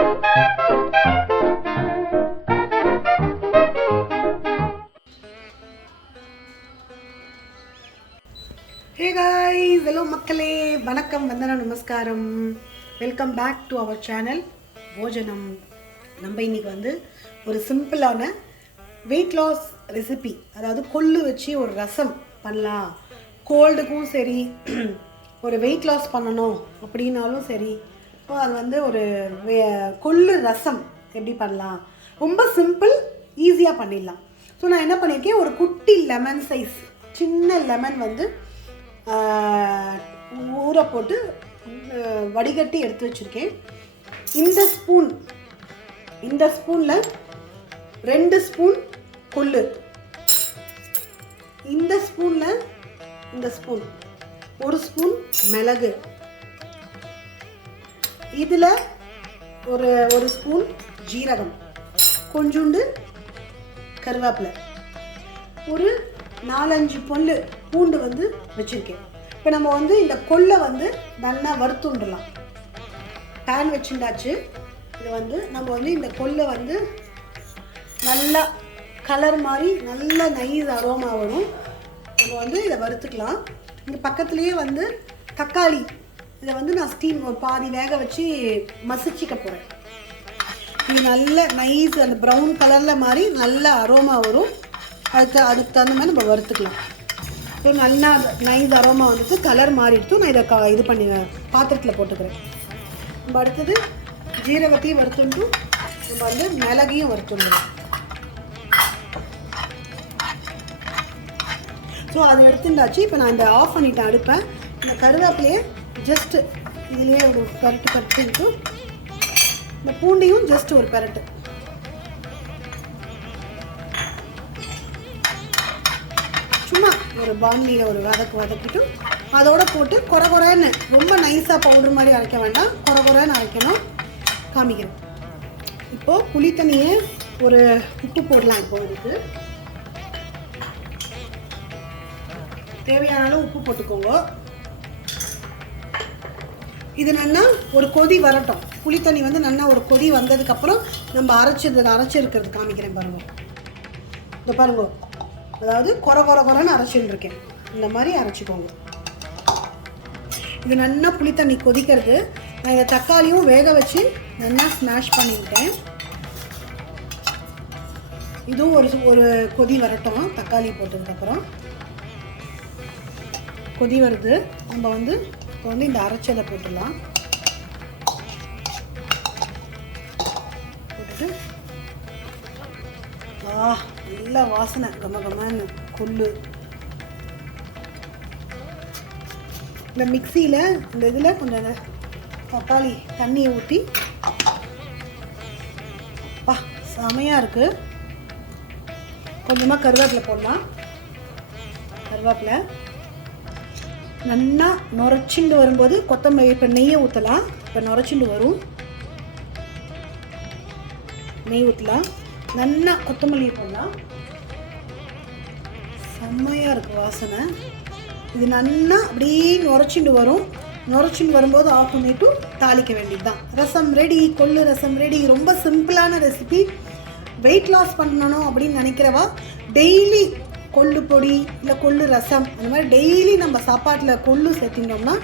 Hey guys, hello மக்களே, வணக்கம், வந்தனம், நமஸ்காரம். Welcome back to our channel Bhojanam. நம்ம இன்னைக்கு ஒரு சிம்பிளான வெயிட் லாஸ் ரெசிபி, அதாவது கொள்ளு வச்சு ஒரு ரசம் பண்ணலாம். கோல்டுக்கும் சரி, ஒரு வெயிட் லாஸ் பண்ணணும் அப்படின்னாலும் சரி, அது ஒரு கொள்ளு ரசம் எப்படி பண்ணலாம், ரொம்ப சிம்பிள், ஈஸியாக பண்ணிடலாம். ஸோ நான் என்ன பண்ணியிருக்கேன், ஒரு குட்டி லெமன் சைஸ் சின்ன லெமன் ஊற போட்டு வடிகட்டி எடுத்து வச்சுருக்கேன். இந்த ஸ்பூனில் 2 ஸ்பூன் கொள்ளு, இந்த ஸ்பூன் 1 ஸ்பூன் மிளகு, இதில் ஒரு ஸ்பூன் ஜீரகம், கொஞ்சோண்டு கருவேப்பிலை, ஒரு 4-5 பல்லு பூண்டு வச்சுருக்கேன். இப்போ நம்ம இந்த கொள்ளை நல்லா வறுத்துண்டலாம். பேன் வச்சுட்டாச்சு. இது நம்ம இந்த கொள்ளை நல்லா கலர் மாதிரி நல்ல நைஸ் அரோமா வரும். நம்ம இதை வறுத்துக்கலாம். இந்த பக்கத்துலேயே தக்காளி, இதை நான் ஸ்டீம் பாதி வேக வச்சு மசிச்சிக்க போகிறேன். இது நல்ல நைஸ் அந்த ப்ரௌன் கலரில் மாதிரி நல்ல அரோமா வரும். அதுக்கு தகுந்த மாதிரி நம்ம வறுத்துக்கலாம். ஸோ நல்லா நைஸ் அரோமா கலர் மாறிடுத்து. நான் இதை இது பண்ணி பாத்திரத்தில் போட்டுக்கிறேன். நம்ம அடுத்தது ஜீரகத்தையும் வறுத்துண்டு, நம்ம மிளகையும் வறுத்துடணும். ஸோ அதை எடுத்துட்டாச்சு. இப்போ நான் இந்த ஆஃப் பண்ணிட்டேன் அடுப்பேன். இந்த கருவேப்பிலையே ஜஸ்ட்டு இதுலேயே ஒரு பரட்டு இந்த பூண்டையும் ஜஸ்ட் ஒரு பரட்டு. சும்மா ஒரு பாண்டியை ஒரு வதக்கிட்டு அதோட போட்டு குறைன்னு, ரொம்ப நைஸாக பவுடர் மாதிரி அரைக்க வேண்டாம், குறைன்னு அரைக்கணும். காமிக்கிறேன். இப்போது புளி தண்ணியை ஒரு உப்பு போடலாம். இப்போ இதுக்கு தேவையான அளவு உப்பு போட்டுக்கோங்க. இது நல்லா ஒரு கொதி வரட்டும். புளி தண்ணி நல்லா ஒரு கொதி வந்ததுக்கப்புறம் நம்ம அரைச்சிருக்கிறது காமிக்கிறேன். பாருங்கள், இந்த பாருங்க, அதாவது குறைன்னு அரைச்சின்னு இருக்கேன். இந்த மாதிரி அரைச்சிக்கோங்க. இது நல்லா புளி தண்ணி கொதிக்கிறது. நான் இதை தக்காளியும் வேக வச்சு நல்லா ஸ்மாஷ் பண்ணிவிட்டேன். இதுவும் ஒரு கொதி வரட்டும். தக்காளி போட்டதுக்கப்புறம் கொதி வருது. நம்ம இப்போ இந்த அரைச்சதை போட்டுடலாம். போட்டுட்டு நல்ல வாசனை, கமகமான்னு கொள்ளு. இந்த மிக்சியில் இந்த இதில் கொஞ்சம் தக்காளி தண்ணியை ஊற்றி, செமையாக இருக்குது. கொஞ்சமாக கருவேப்பிலை போடலாம். கருவேப்பிலை நல்லா நுரைச்சிண்டு வரும்போது கொத்தமல்லி, இப்போ நெய்யை ஊற்றலாம். இப்போ நுரைச்சிண்டு வரும், நெய் ஊற்றலாம். நல்லா கொத்தமல்லி போடலாம். செம்மையாக இருக்குது வாசனை. இது நல்லா அப்படியே நுரைச்சிண்டு வரும். நுரைச்சிண்டு வரும்போது ஆஃப் பண்ணிட்டு தாளிக்க வேண்டியது தான். ரசம் ரெடி, கொள்ளு ரசம் ரெடி. ரொம்ப சிம்பிளான ரெசிபி. வெயிட் லாஸ் பண்ணணும் அப்படின்னு நினைக்கிறவா டெய்லி கொள்ளு பொடி இல்லை கொள்ளு ரசம் அந்த மாதிரி டெய்லி நம்ம சாப்பாட்டில் கொள்ளு சேர்த்திட்டோம்னா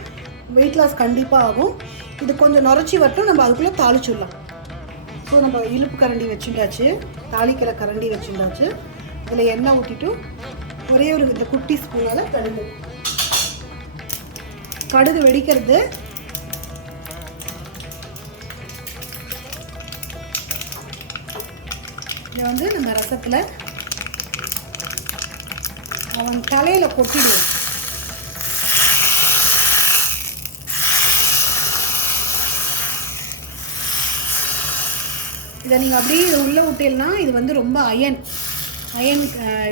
வெயிட் லாஸ் கண்டிப்பாக ஆகும். இது கொஞ்சம் நுரைச்சி வரட்டும், நம்ம அதுக்குள்ளே தாளிச்சுடலாம். ஸோ நம்ம இழுப்பு கரண்டி வச்சுட்டாச்சு, தாளிக்கிற கரண்டி வச்சுட்டாச்சு. இதில் எண்ணெய் ஊற்றிட்டு ஒரே ஒரு இந்த குட்டி ஸ்பூனால் கடுகு வெடிக்கிறது. இதை நம்ம ரசத்தில் அவன் தலையில் கொட்டிடுவோம். இதை நீங்கள் அப்படியே உள்ளே விட்டீங்கன்னா இது ரொம்ப அயன்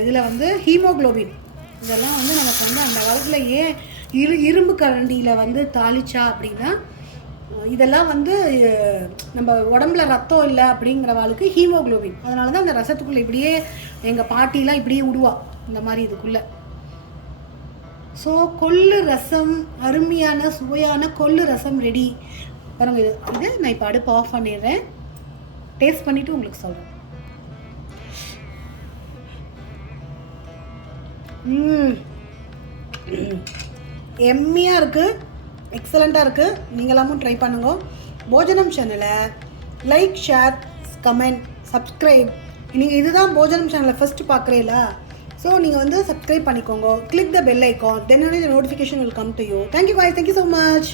இதில் ஹீமோக்ளோபின் இதெல்லாம் நமக்கு அந்த காலத்தில் ஏன் இரும்பு கரண்டியில் தாளிச்சா அப்படின்னா, இதெல்லாம் நம்ம உடம்புல ரத்தம் இல்லை அப்படிங்கிறவாளுக்கு ஹீமோக்ளோபின். அதனால தான் அந்த ரசத்துக்குள்ளே இப்படியே எங்கள் பாட்டிலாம் இப்படியே விடுவா இந்த மாதிரி இதுக்குள்ளே. ஸோ கொள்ளு ரசம், அருமையான சுவையான கொள்ளு ரசம் ரெடி. பாருங்க இது நான் இப்போ அடுப்பு ஆஃப் பண்ணிடுறேன். டேஸ்ட் பண்ணிவிட்டு உங்களுக்கு சொல்கிறேன். எம்மியாக இருக்குது, எக்ஸலண்ட்டாக இருக்குது. நீங்களாமும் ட்ரை பண்ணுங்க. போஜனம் சேனலை லைக், ஷேர், கமெண்ட், சப்ஸ்கிரைப். நீங்கள் இதுதான் போஜனம் சேனலை ஃபஸ்ட்டு பார்க்குறீங்களா? ஸோ நீங்கள் வந்து சப்ஸ்கிரைப் பண்ணிக்கோங்க. Click the bell icon, then only the notification will come to you. Thank you guys. Thank you so much.